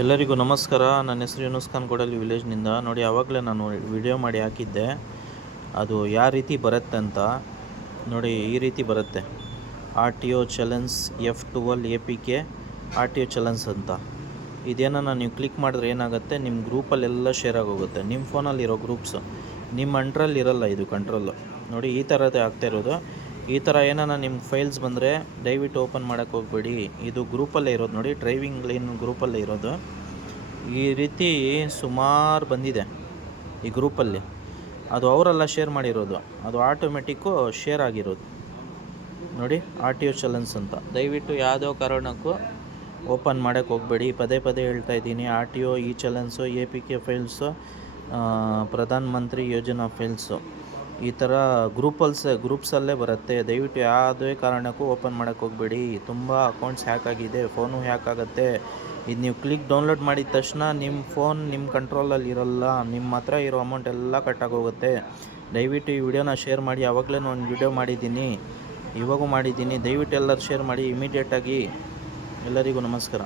ಎಲ್ಲರಿಗೂ ನಮಸ್ಕಾರ. ನನ್ನ ಹೆಸರು ಯೂನುಸ್ ಖಾನ್ ಕೋಡಲಿ ವಿಲೇಜ್ನಿಂದ. ನೋಡಿ, ಆವಾಗಲೇ ನಾನು ವಿಡಿಯೋ ಮಾಡಿ ಹಾಕಿದ್ದೆ, ಅದು ಯಾವ ರೀತಿ ಬರುತ್ತೆ ಅಂತ. ನೋಡಿ, ಈ ರೀತಿ ಬರುತ್ತೆ. RTO ಚಲೆಂಜ್ F12 APK RTO ಚಲೆಂಜ್ ಅಂತ. ಇದೇನನ್ನ ನೀವು ಕ್ಲಿಕ್ ಮಾಡಿದ್ರೆ ಏನಾಗುತ್ತೆ, ನಿಮ್ಮ ಗ್ರೂಪಲ್ಲೆಲ್ಲ ಶೇರ್ ಆಗೋಗುತ್ತೆ. ನಿಮ್ಮ ಫೋನಲ್ಲಿರೋ ಗ್ರೂಪ್ಸು ನಿಮ್ಮ ಅಂಡ್ರಲ್ಲಿ ಇರಲ್ಲ. ಇದು ಕಂಟ್ರೋಲು ನೋಡಿ, ಈ ಥರದೇ ಆಗ್ತಾ ಇರೋದು. ಈ ಥರ ಏನಾನ ನಿಮ್ಮ ಫೈಲ್ಸ್ ಬಂದರೆ ದಯವಿಟ್ಟು ಓಪನ್ ಮಾಡೋಕ್ಕೆ ಹೋಗಬೇಡಿ. ಇದು ಗ್ರೂಪಲ್ಲೇ ಇರೋದು. ನೋಡಿ, ಡ್ರೈವಿಂಗ್ ಲೈನ್ ಗ್ರೂಪಲ್ಲೇ ಇರೋದು. ಈ ರೀತಿ ಸುಮಾರು ಬಂದಿದೆ ಈ ಗ್ರೂಪಲ್ಲಿ. ಅದು ಅವರೆಲ್ಲ ಶೇರ್ ಮಾಡಿರೋದು, ಅದು ಆಟೋಮೆಟಿಕ್ಕು ಶೇರ್ ಆಗಿರೋದು. ನೋಡಿ, RTO ಚಲೆಂಜ್ ಅಂತ. ದಯವಿಟ್ಟು ಯಾವುದೋ ಕಾರಣಕ್ಕೂ ಓಪನ್ ಮಾಡೋಕ್ಕೆ ಹೋಗಬೇಡಿ. ಪದೇ ಪದೇ ಹೇಳ್ತಾ ಇದ್ದೀನಿ. RTO ಈ ಚಲೆಂಜು APK ಫೈಲ್ಸು, ಪ್ರಧಾನ ಮಂತ್ರಿ ಯೋಜನಾ ಫೈಲ್ಸು, ಈ ಥರ ಗ್ರೂಪ್ಸಲ್ಲೇ ಬರುತ್ತೆ. ದಯವಿಟ್ಟು ಯಾವುದೇ ಕಾರಣಕ್ಕೂ ಓಪನ್ ಮಾಡೋಕ್ಕೆ ಹೋಗಬೇಡಿ. ತುಂಬ ಅಕೌಂಟ್ಸ್ ಹ್ಯಾಕ್ ಆಗಿದೆ, ಫೋನು ಹ್ಯಾಕ್ ಆಗುತ್ತೆ. ಇದು ನೀವು ಡೌನ್ಲೋಡ್ ಮಾಡಿದ ತಕ್ಷಣ ನಿಮ್ಮ ಫೋನ್ ನಿಮ್ಮ ಕಂಟ್ರೋಲಲ್ಲಿ ಇರೋಲ್ಲ. ನಿಮ್ಮ ಹತ್ರ ಇರೋ ಅಮೌಂಟ್ ಎಲ್ಲ ಕಟ್ಟಾಗೋಗುತ್ತೆ. ದಯವಿಟ್ಟು ಈ ವಿಡಿಯೋನ ಶೇರ್ ಮಾಡಿ. ಆವಾಗಲೇ ನಾನು ವಿಡಿಯೋ ಮಾಡಿದ್ದೀನಿ, ಇವಾಗೂ ಮಾಡಿದ್ದೀನಿ. ದಯವಿಟ್ಟು ಎಲ್ಲರೂ ಶೇರ್ ಮಾಡಿ ಇಮಿಡಿಯೇಟಾಗಿ. ಎಲ್ಲರಿಗೂ ನಮಸ್ಕಾರ.